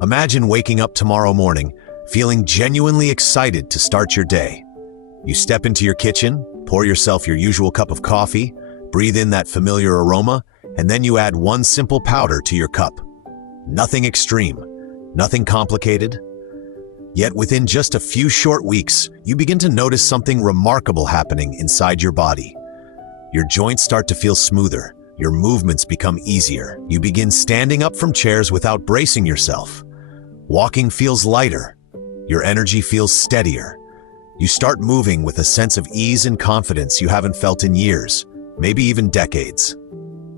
Imagine waking up tomorrow morning, feeling genuinely excited to start your day. You step into your kitchen, pour yourself your usual cup of coffee, breathe in that familiar aroma, and then you add one simple powder to your cup. Nothing extreme, nothing complicated. Yet within just a few short weeks, you begin to notice something remarkable happening inside your body. Your joints start to feel smoother, your movements become easier. You begin standing up from chairs without bracing yourself. Walking feels lighter. Your energy feels steadier. You start moving with a sense of ease and confidence you haven't felt in years, maybe even decades.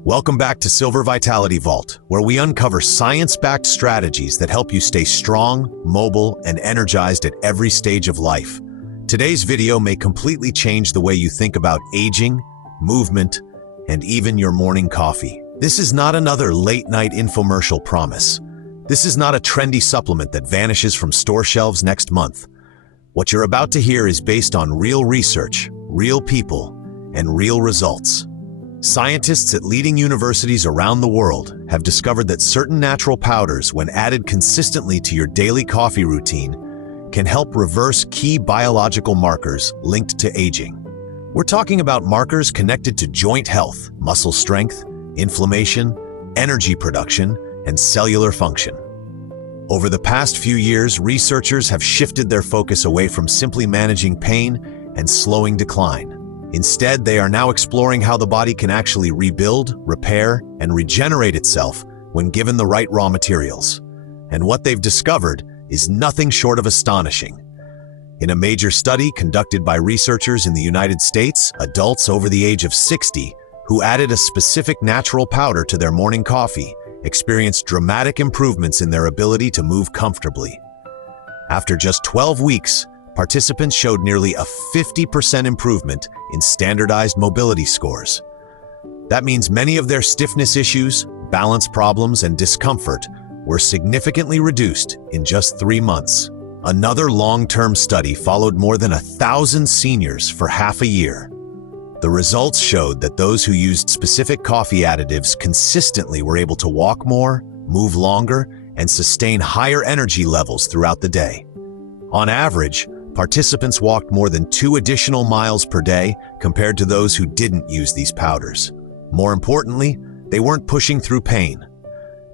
Welcome back to Silver Vitality Vault, where we uncover science-backed strategies that help you stay strong, mobile, and energized at every stage of life. Today's video may completely change the way you think about aging, movement, and even your morning coffee. This is not another late-night infomercial promise. This is not a trendy supplement that vanishes from store shelves next month. What you're about to hear is based on real research, real people, and real results. Scientists at leading universities around the world have discovered that certain natural powders, when added consistently to your daily coffee routine, can help reverse key biological markers linked to aging. We're talking about markers connected to joint health, muscle strength, inflammation, energy production, and cellular function. Over the past few years, researchers have shifted their focus away from simply managing pain and slowing decline. Instead, they are now exploring how the body can actually rebuild, repair, and regenerate itself when given the right raw materials. And what they've discovered is nothing short of astonishing. In a major study conducted by researchers in the United States, adults over the age of 60 who added a specific natural powder to their morning coffee experienced dramatic improvements in their ability to move comfortably. After just 12 weeks, participants showed nearly a 50% improvement in standardized mobility scores. That means many of their stiffness issues, balance problems, and discomfort were significantly reduced in just 3 months. Another long-term study followed more than 1,000 seniors for half a year. The results showed that those who used specific coffee additives consistently were able to walk more, move longer, and sustain higher energy levels throughout the day. On average, participants walked more than 2 additional miles per day compared to those who didn't use these powders. More importantly, they weren't pushing through pain.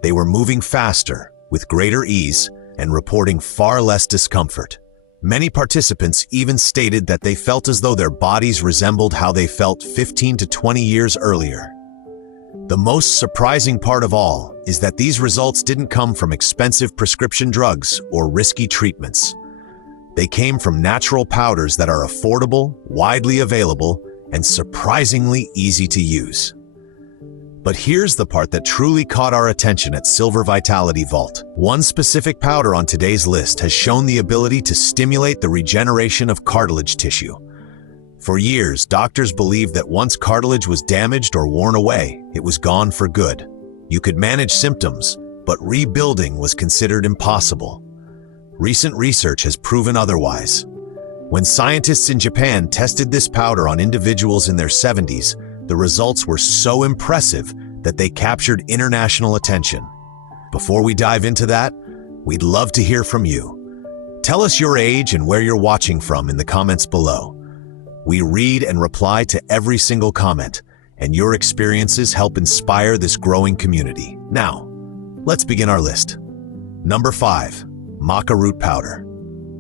They were moving faster, with greater ease, and reporting far less discomfort. Many participants even stated that they felt as though their bodies resembled how they felt 15 to 20 years earlier. The most surprising part of all is that these results didn't come from expensive prescription drugs or risky treatments. They came from natural powders that are affordable, widely available, and surprisingly easy to use. But here's the part that truly caught our attention at Silver Vitality Vault. One specific powder on today's list has shown the ability to stimulate the regeneration of cartilage tissue. For years, doctors believed that once cartilage was damaged or worn away, it was gone for good. You could manage symptoms, but rebuilding was considered impossible. Recent research has proven otherwise. When scientists in Japan tested this powder on individuals in their 70s, the results were so impressive that they captured international attention. Before we dive into that, we'd love to hear from you. Tell us your age and where you're watching from in the comments below. We read and reply to every single comment, and your experiences help inspire this growing community. Now, let's begin our list. Number 5. Maca root powder.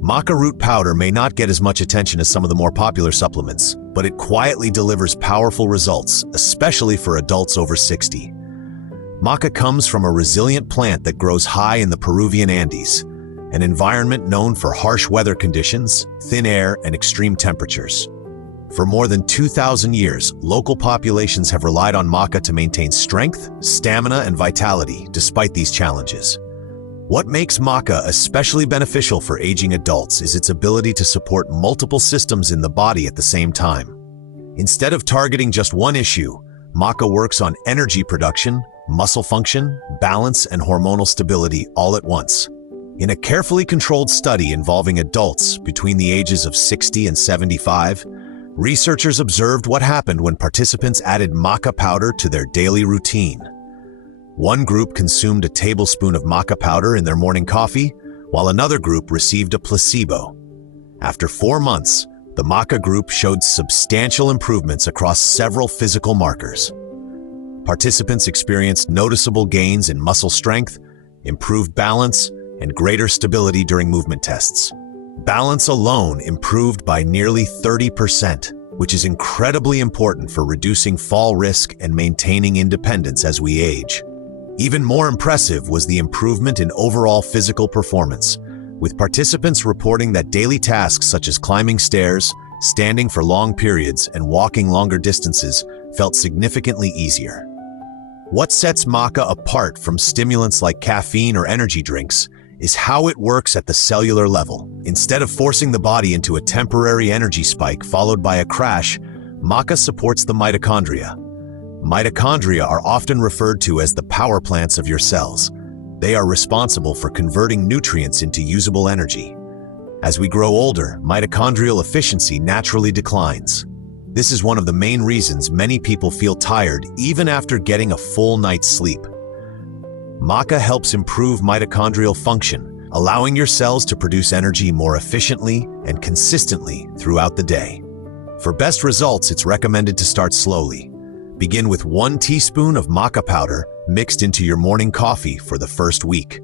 Maca root powder may not get as much attention as some of the more popular supplements, but it quietly delivers powerful results, especially for adults over 60. Maca comes from a resilient plant that grows high in the Peruvian Andes, an environment known for harsh weather conditions, thin air, and extreme temperatures. For more than 2,000 years, local populations have relied on maca to maintain strength, stamina, and vitality despite these challenges. What makes maca especially beneficial for aging adults is its ability to support multiple systems in the body at the same time. Instead of targeting just one issue, maca works on energy production, muscle function, balance, and hormonal stability all at once. In a carefully controlled study involving adults between the ages of 60 and 75, researchers observed what happened when participants added maca powder to their daily routine. One group consumed a tablespoon of maca powder in their morning coffee, while another group received a placebo. After 4 months, the maca group showed substantial improvements across several physical markers. Participants experienced noticeable gains in muscle strength, improved balance, and greater stability during movement tests. Balance alone improved by nearly 30%, which is incredibly important for reducing fall risk and maintaining independence as we age. Even more impressive was the improvement in overall physical performance, with participants reporting that daily tasks such as climbing stairs, standing for long periods, and walking longer distances felt significantly easier. What sets maca apart from stimulants like caffeine or energy drinks is how it works at the cellular level. Instead of forcing the body into a temporary energy spike followed by a crash, maca supports the mitochondria. Mitochondria are often referred to as the power plants of your cells. They are responsible for converting nutrients into usable energy. As we grow older, mitochondrial efficiency naturally declines. This is one of the main reasons many people feel tired even after getting a full night's sleep. Maca helps improve mitochondrial function, allowing your cells to produce energy more efficiently and consistently throughout the day. For best results, it's recommended to start slowly. Begin with 1 teaspoon of maca powder mixed into your morning coffee for the first week.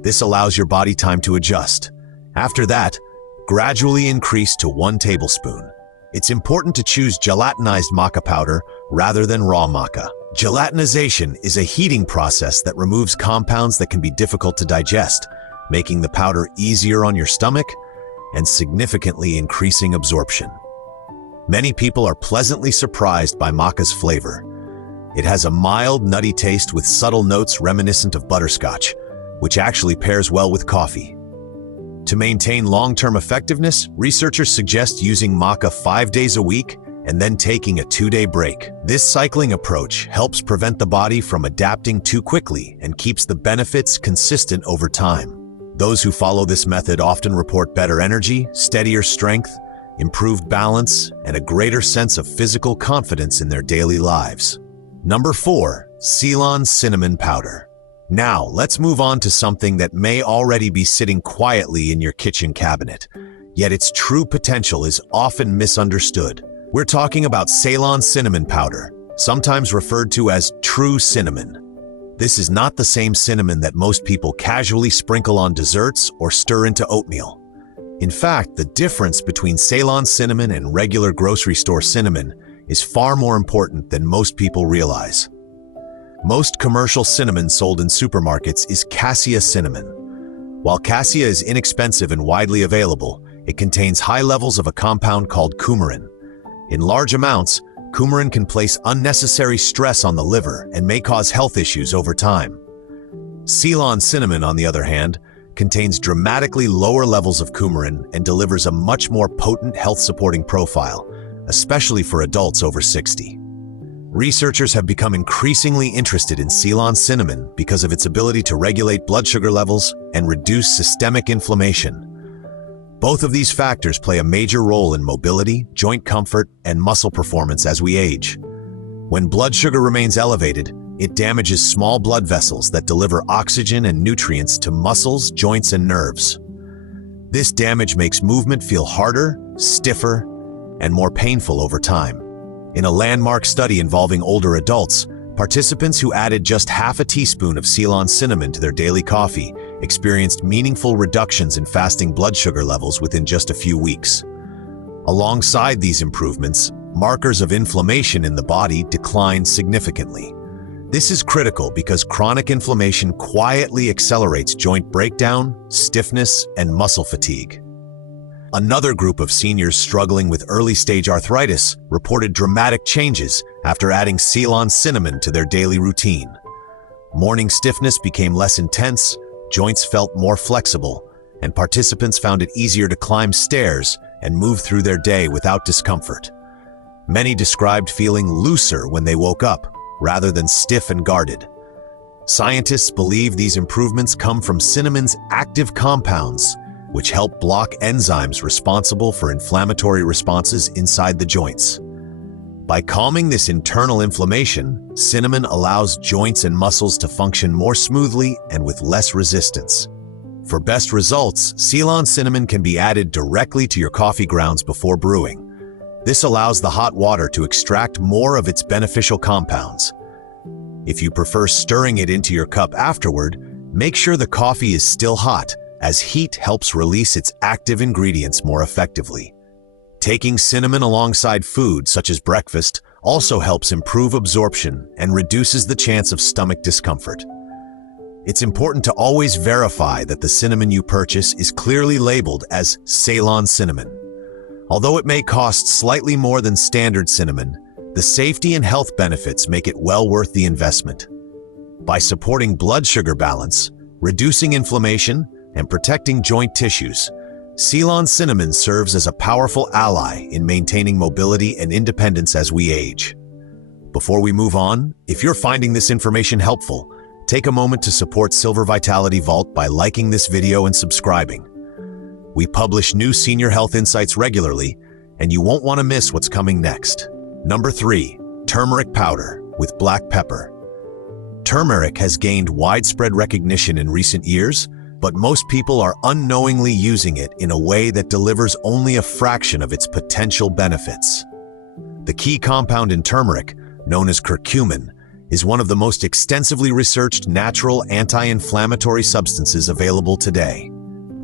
This allows your body time to adjust. After that, gradually increase to 1 tablespoon. It's important to choose gelatinized maca powder rather than raw maca. Gelatinization is a heating process that removes compounds that can be difficult to digest, making the powder easier on your stomach and significantly increasing absorption. Many people are pleasantly surprised by maca's flavor. It has a mild, nutty taste with subtle notes reminiscent of butterscotch, which actually pairs well with coffee. To maintain long-term effectiveness, researchers suggest using maca 5 days a week and then taking a 2-day break. This cycling approach helps prevent the body from adapting too quickly and keeps the benefits consistent over time. Those who follow this method often report better energy, steadier strength, improved balance, and a greater sense of physical confidence in their daily lives. Number 4, Ceylon cinnamon powder. Now, let's move on to something that may already be sitting quietly in your kitchen cabinet, yet its true potential is often misunderstood. We're talking about Ceylon cinnamon powder, sometimes referred to as true cinnamon. This is not the same cinnamon that most people casually sprinkle on desserts or stir into oatmeal. In fact, the difference between Ceylon cinnamon and regular grocery store cinnamon is far more important than most people realize. Most commercial cinnamon sold in supermarkets is cassia cinnamon. While cassia is inexpensive and widely available, it contains high levels of a compound called coumarin. In large amounts, coumarin can place unnecessary stress on the liver and may cause health issues over time. Ceylon cinnamon, on the other hand, contains dramatically lower levels of coumarin and delivers a much more potent health-supporting profile, especially for adults over 60. Researchers have become increasingly interested in Ceylon cinnamon because of its ability to regulate blood sugar levels and reduce systemic inflammation. Both of these factors play a major role in mobility, joint comfort, and muscle performance as we age. When blood sugar remains elevated, it damages small blood vessels that deliver oxygen and nutrients to muscles, joints, and nerves. This damage makes movement feel harder, stiffer, and more painful over time. In a landmark study involving older adults, participants who added just half a teaspoon of Ceylon cinnamon to their daily coffee experienced meaningful reductions in fasting blood sugar levels within just a few weeks. Alongside these improvements, markers of inflammation in the body declined significantly. This is critical because chronic inflammation quietly accelerates joint breakdown, stiffness, and muscle fatigue. Another group of seniors struggling with early-stage arthritis reported dramatic changes after adding Ceylon cinnamon to their daily routine. Morning stiffness became less intense, joints felt more flexible, and participants found it easier to climb stairs and move through their day without discomfort. Many described feeling looser when they woke up, rather than stiff and guarded. Scientists believe these improvements come from cinnamon's active compounds, which help block enzymes responsible for inflammatory responses inside the joints. By calming this internal inflammation, cinnamon allows joints and muscles to function more smoothly and with less resistance. For best results, Ceylon cinnamon can be added directly to your coffee grounds before brewing. This allows the hot water to extract more of its beneficial compounds. If you prefer stirring it into your cup afterward, make sure the coffee is still hot, as heat helps release its active ingredients more effectively. Taking cinnamon alongside food, such as breakfast, also helps improve absorption and reduces the chance of stomach discomfort. It's important to always verify that the cinnamon you purchase is clearly labeled as Ceylon cinnamon. Although it may cost slightly more than standard cinnamon, the safety and health benefits make it well worth the investment. By supporting blood sugar balance, reducing inflammation, and protecting joint tissues, Ceylon cinnamon serves as a powerful ally in maintaining mobility and independence as we age. Before we move on, if you're finding this information helpful, take a moment to support Silver Vitality Vault by liking this video and subscribing. We publish new senior health insights regularly, and you won't want to miss what's coming next. Number 3. Turmeric powder with black pepper. Turmeric has gained widespread recognition in recent years, but most people are unknowingly using it in a way that delivers only a fraction of its potential benefits. The key compound in turmeric, known as curcumin, is one of the most extensively researched natural anti-inflammatory substances available today.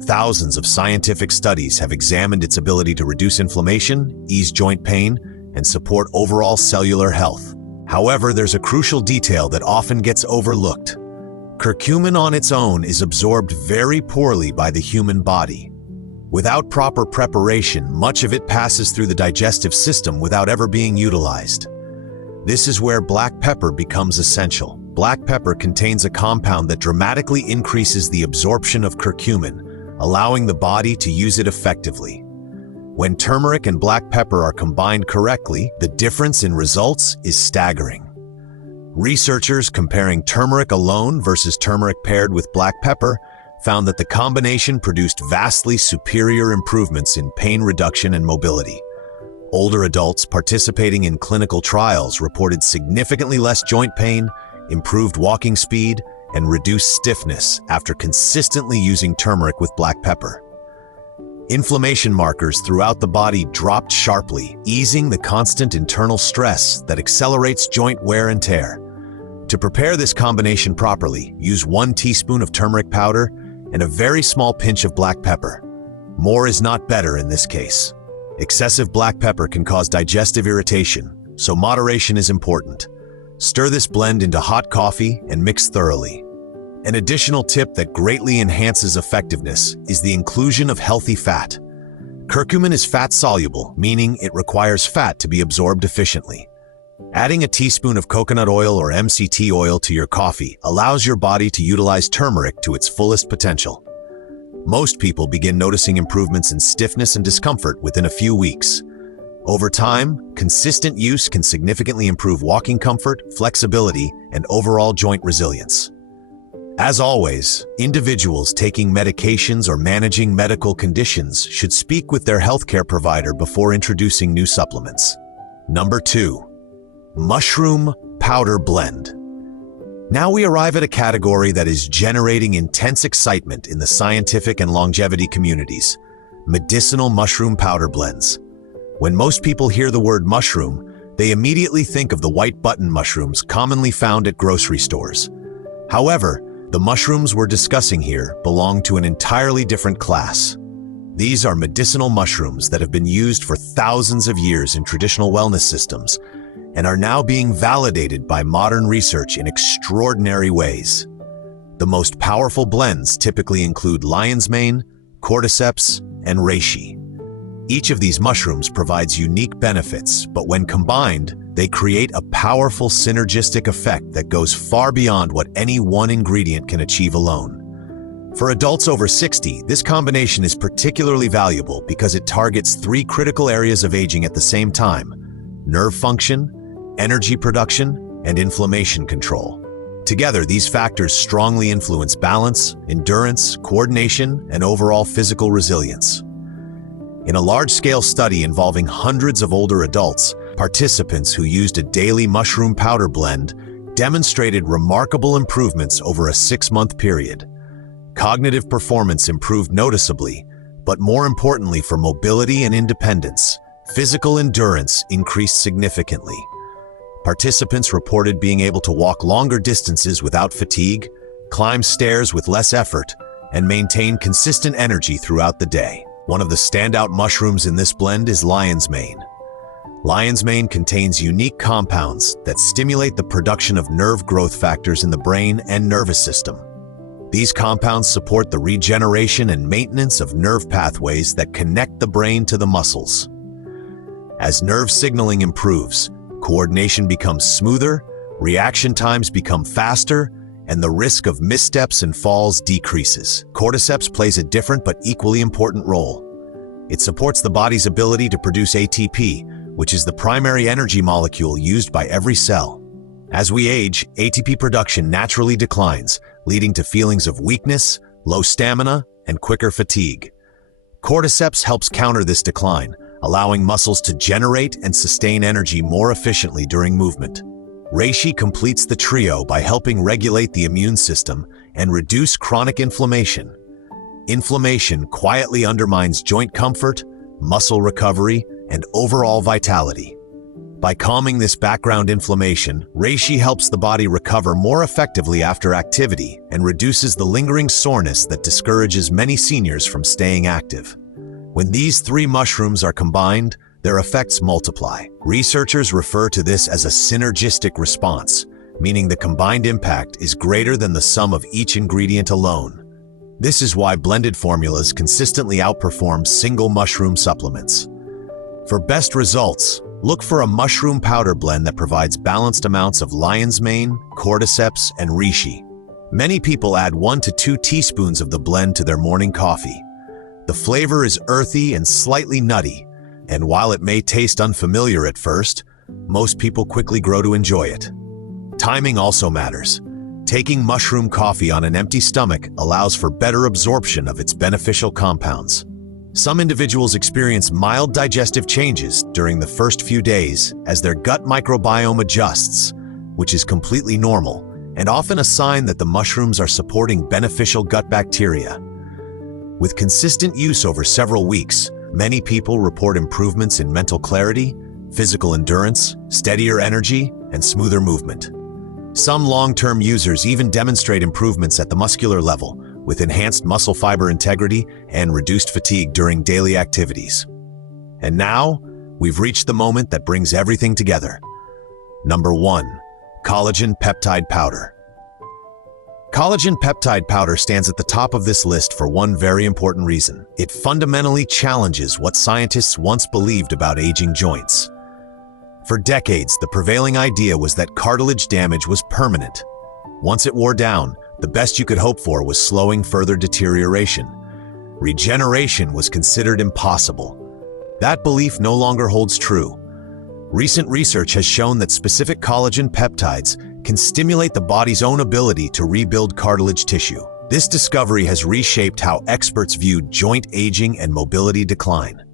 Thousands of scientific studies have examined its ability to reduce inflammation, ease joint pain, and support overall cellular health. However, there's a crucial detail that often gets overlooked. Curcumin on its own is absorbed very poorly by the human body. Without proper preparation, much of it passes through the digestive system without ever being utilized. This is where black pepper becomes essential. Black pepper contains a compound that dramatically increases the absorption of curcumin, allowing the body to use it effectively. When turmeric and black pepper are combined correctly, the difference in results is staggering. Researchers comparing turmeric alone versus turmeric paired with black pepper found that the combination produced vastly superior improvements in pain reduction and mobility. Older adults participating in clinical trials reported significantly less joint pain, improved walking speed, and reduced stiffness after consistently using turmeric with black pepper. Inflammation markers throughout the body dropped sharply, easing the constant internal stress that accelerates joint wear and tear. To prepare this combination properly, use 1 teaspoon of turmeric powder and a very small pinch of black pepper. More is not better in this case. Excessive black pepper can cause digestive irritation, so moderation is important. Stir this blend into hot coffee and mix thoroughly. An additional tip that greatly enhances effectiveness is the inclusion of healthy fat. Curcumin is fat-soluble, meaning it requires fat to be absorbed efficiently. Adding a teaspoon of coconut oil or MCT oil to your coffee allows your body to utilize turmeric to its fullest potential. Most people begin noticing improvements in stiffness and discomfort within a few weeks. Over time, consistent use can significantly improve walking comfort, flexibility, and overall joint resilience. As always, individuals taking medications or managing medical conditions should speak with their healthcare provider before introducing new supplements. Number 2. Mushroom powder blend. Now we arrive at a category that is generating intense excitement in the scientific and longevity communities: medicinal mushroom powder blends. When most people hear the word mushroom, they immediately think of the white button mushrooms commonly found at grocery stores. However, the mushrooms we're discussing here belong to an entirely different class. These are medicinal mushrooms that have been used for thousands of years in traditional wellness systems and are now being validated by modern research in extraordinary ways. The most powerful blends typically include lion's mane, cordyceps, and reishi. Each of these mushrooms provides unique benefits, but when combined, they create a powerful synergistic effect that goes far beyond what any one ingredient can achieve alone. For adults over 60, this combination is particularly valuable because it targets 3 critical areas of aging at the same time: nerve function, energy production, and inflammation control. Together, these factors strongly influence balance, endurance, coordination, and overall physical resilience. In a large-scale study involving hundreds of older adults, Participants who used a daily mushroom powder blend demonstrated remarkable improvements over a 6-month period. Cognitive performance improved noticeably, but more importantly for mobility and independence, physical endurance increased significantly. Participants reported being able to walk longer distances without fatigue, climb stairs with less effort, and maintain consistent energy throughout the day. One of the standout mushrooms in this blend is lion's mane. Lion's mane contains unique compounds that stimulate the production of nerve growth factors in the brain and nervous system. These compounds support the regeneration and maintenance of nerve pathways that connect the brain to the muscles. As nerve signaling improves, coordination becomes smoother, reaction times become faster, and the risk of missteps and falls decreases. Cordyceps plays a different but equally important role. It supports the body's ability to produce ATP, which is the primary energy molecule used by every cell. As we age, ATP production naturally declines, leading to feelings of weakness, low stamina, and quicker fatigue. Cordyceps helps counter this decline, allowing muscles to generate and sustain energy more efficiently during movement. Reishi completes the trio by helping regulate the immune system and reduce chronic inflammation. Inflammation quietly undermines joint comfort, muscle recovery, and overall vitality. By calming this background inflammation, reishi helps the body recover more effectively after activity and reduces the lingering soreness that discourages many seniors from staying active. When these 3 mushrooms are combined, their effects multiply. Researchers refer to this as a synergistic response, meaning the combined impact is greater than the sum of each ingredient alone. This is why blended formulas consistently outperform single mushroom supplements. For best results, look for a mushroom powder blend that provides balanced amounts of lion's mane, cordyceps, and reishi. Many people add 1 to 2 teaspoons of the blend to their morning coffee. The flavor is earthy and slightly nutty, and while it may taste unfamiliar at first, most people quickly grow to enjoy it. Timing also matters. Taking mushroom coffee on an empty stomach allows for better absorption of its beneficial compounds. Some individuals experience mild digestive changes during the first few days as their gut microbiome adjusts, which is completely normal and often a sign that the mushrooms are supporting beneficial gut bacteria. With consistent use over several weeks, many people report improvements in mental clarity, physical endurance, steadier energy, and smoother movement. Some long-term users even demonstrate improvements at the muscular level, with enhanced muscle fiber integrity and reduced fatigue during daily activities. And now, we've reached the moment that brings everything together. Number 1. Collagen peptide powder. Collagen peptide powder stands at the top of this list for one very important reason. It fundamentally challenges what scientists once believed about aging joints. For decades, the prevailing idea was that cartilage damage was permanent. Once it wore down, the best you could hope for was slowing further deterioration. Regeneration was considered impossible. That belief no longer holds true. Recent research has shown that specific collagen peptides can stimulate the body's own ability to rebuild cartilage tissue. This discovery has reshaped how experts viewed joint aging and mobility decline.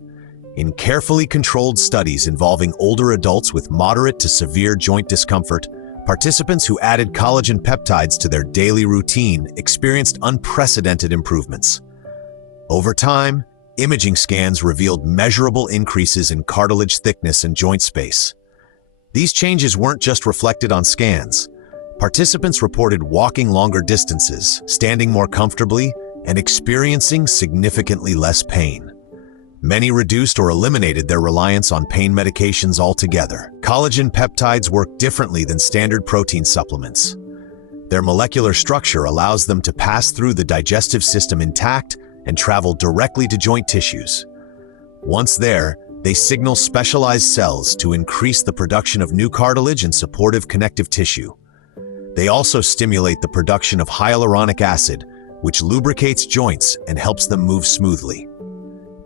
In carefully controlled studies involving older adults with moderate to severe joint discomfort, participants who added collagen peptides to their daily routine experienced unprecedented improvements. Over time, imaging scans revealed measurable increases in cartilage thickness and joint space. These changes weren't just reflected on scans. Participants reported walking longer distances, standing more comfortably, and experiencing significantly less pain. Many reduced or eliminated their reliance on pain medications altogether. Collagen peptides work differently than standard protein supplements. Their molecular structure allows them to pass through the digestive system intact and travel directly to joint tissues. Once there, they signal specialized cells to increase the production of new cartilage and supportive connective tissue. They also stimulate the production of hyaluronic acid, which lubricates joints and helps them move smoothly.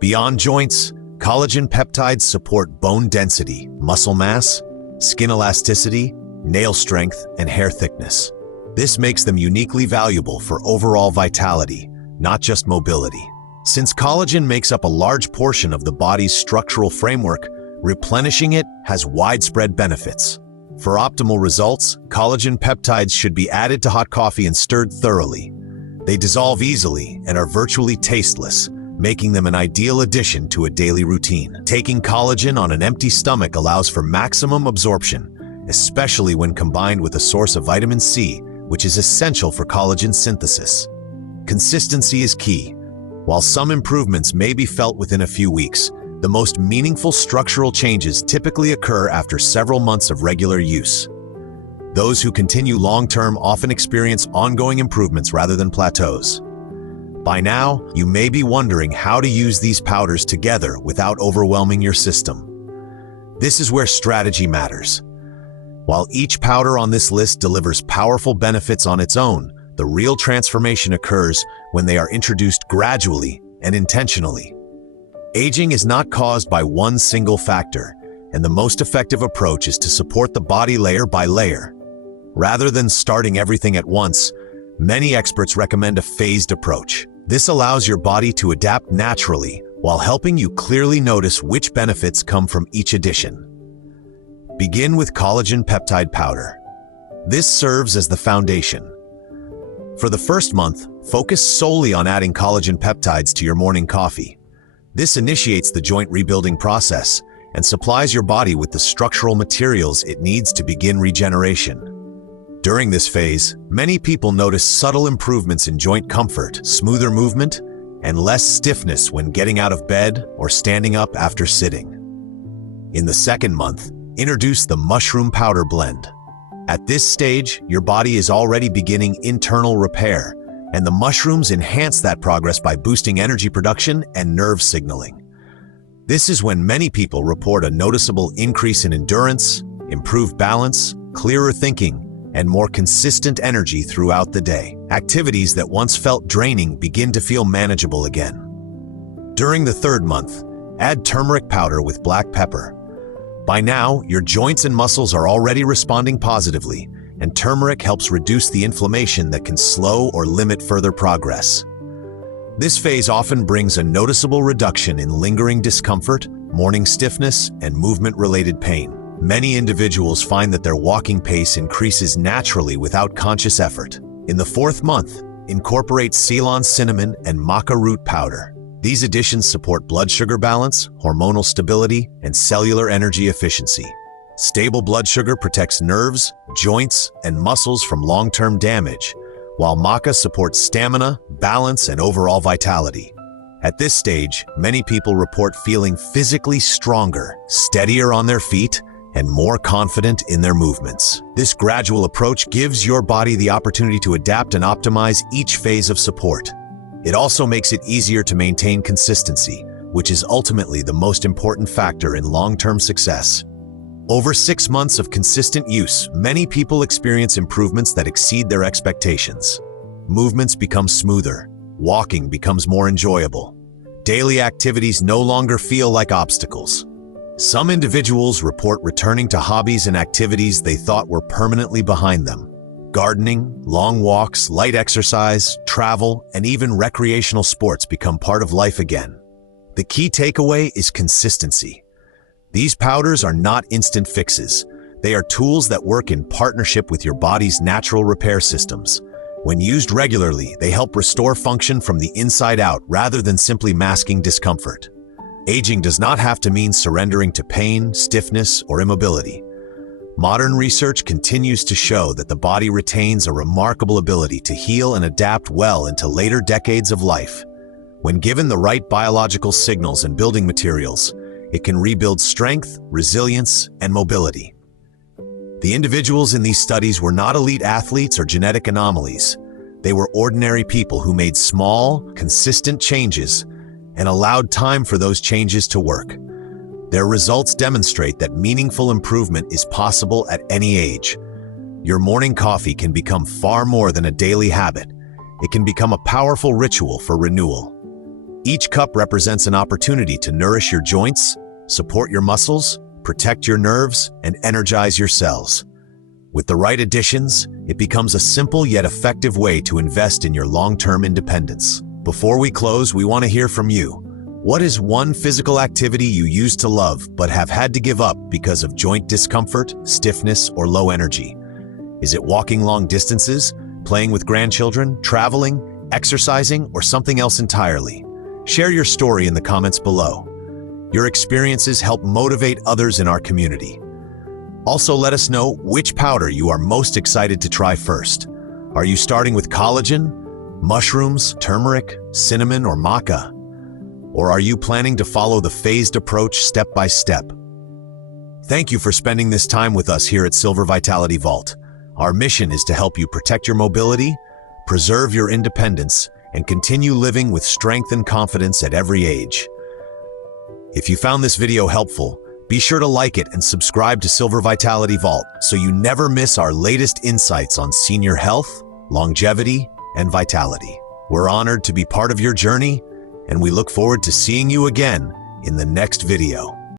Beyond joints, collagen peptides support bone density, muscle mass, skin elasticity, nail strength, and hair thickness. This makes them uniquely valuable for overall vitality, not just mobility. Since collagen makes up a large portion of the body's structural framework, Replenishing it has widespread benefits. For optimal results, collagen peptides should be added to hot coffee and stirred thoroughly. They dissolve easily and are virtually tasteless, making them an ideal addition to a daily routine. Taking collagen on an empty stomach allows for maximum absorption, especially when combined with a source of vitamin C, which is essential for collagen synthesis. Consistency is key. While some improvements may be felt within a few weeks, the most meaningful structural changes typically occur after several months of regular use. Those who continue long-term often experience ongoing improvements rather than plateaus. By now, you may be wondering how to use these powders together without overwhelming your system. This is where strategy matters. While each powder on this list delivers powerful benefits on its own, the real transformation occurs when they are introduced gradually and intentionally. Aging is not caused by one single factor, and the most effective approach is to support the body layer by layer. Rather than starting everything at once, many experts recommend a phased approach. This allows your body to adapt naturally while helping you clearly notice which benefits come from each addition. Begin with collagen peptide powder. This serves as the foundation. For the first month, focus solely on adding collagen peptides to your morning coffee. This initiates the joint rebuilding process and supplies your body with the structural materials it needs to begin regeneration. During this phase, many people notice subtle improvements in joint comfort, smoother movement, and less stiffness when getting out of bed or standing up after sitting. In the second month, introduce the mushroom powder blend. At this stage, your body is already beginning internal repair, and the mushrooms enhance that progress by boosting energy production and nerve signaling. This is when many people report a noticeable increase in endurance, improved balance, clearer thinking, and more consistent energy throughout the day. Activities that once felt draining begin to feel manageable again. During the third month, add turmeric powder with black pepper. By now, your joints and muscles are already responding positively, and turmeric helps reduce the inflammation that can slow or limit further progress. This phase often brings a noticeable reduction in lingering discomfort, morning stiffness, and movement-related pain. Many individuals find that their walking pace increases naturally without conscious effort. In the fourth month, incorporate Ceylon cinnamon and maca root powder. These additions support blood sugar balance, hormonal stability, and cellular energy efficiency. Stable blood sugar protects nerves, joints, and muscles from long-term damage, while maca supports stamina, balance, and overall vitality. At this stage, many people report feeling physically stronger, steadier on their feet, and more confident in their movements. This gradual approach gives your body the opportunity to adapt and optimize each phase of support. It also makes it easier to maintain consistency, which is ultimately the most important factor in long-term success. Over 6 months of consistent use, many people experience improvements that exceed their expectations. Movements become smoother, walking becomes more enjoyable. Daily activities no longer feel like obstacles. Some individuals report returning to hobbies and activities they thought were permanently behind them. Gardening, long walks, light exercise, travel, and even recreational sports become part of life again. The key takeaway is consistency. These powders are not instant fixes. They are tools that work in partnership with your body's natural repair systems. When used regularly, they help restore function from the inside out rather than simply masking discomfort. Aging does not have to mean surrendering to pain, stiffness, or immobility. Modern research continues to show that the body retains a remarkable ability to heal and adapt well into later decades of life. When given the right biological signals and building materials, it can rebuild strength, resilience, and mobility. The individuals in these studies were not elite athletes or genetic anomalies. They were ordinary people who made small, consistent changes and allowed time for those changes to work. Their results demonstrate that meaningful improvement is possible at any age. Your morning coffee can become far more than a daily habit. It can become a powerful ritual for renewal. Each cup represents an opportunity to nourish your joints, support your muscles, protect your nerves, and energize your cells. With the right additions, it becomes a simple yet effective way to invest in your long-term independence. Before we close, we want to hear from you. What is one physical activity you used to love but have had to give up because of joint discomfort, stiffness, or low energy? Is it walking long distances, playing with grandchildren, traveling, exercising, or something else entirely? Share your story in the comments below. Your experiences help motivate others in our community. Also, let us know which powder you are most excited to try first. Are you starting with collagen, mushrooms, turmeric, cinnamon, or maca? Or are you planning to follow the phased approach step by step? Thank you for spending this time with us here at Silver Vitality Vault. Our mission is to help you protect your mobility, preserve your independence, and continue living with strength and confidence at every age. If you found this video helpful, be sure to like it and subscribe to Silver Vitality Vault so you never miss our latest insights on senior health, longevity, and vitality. We're honored to be part of your journey, and we look forward to seeing you again in the next video.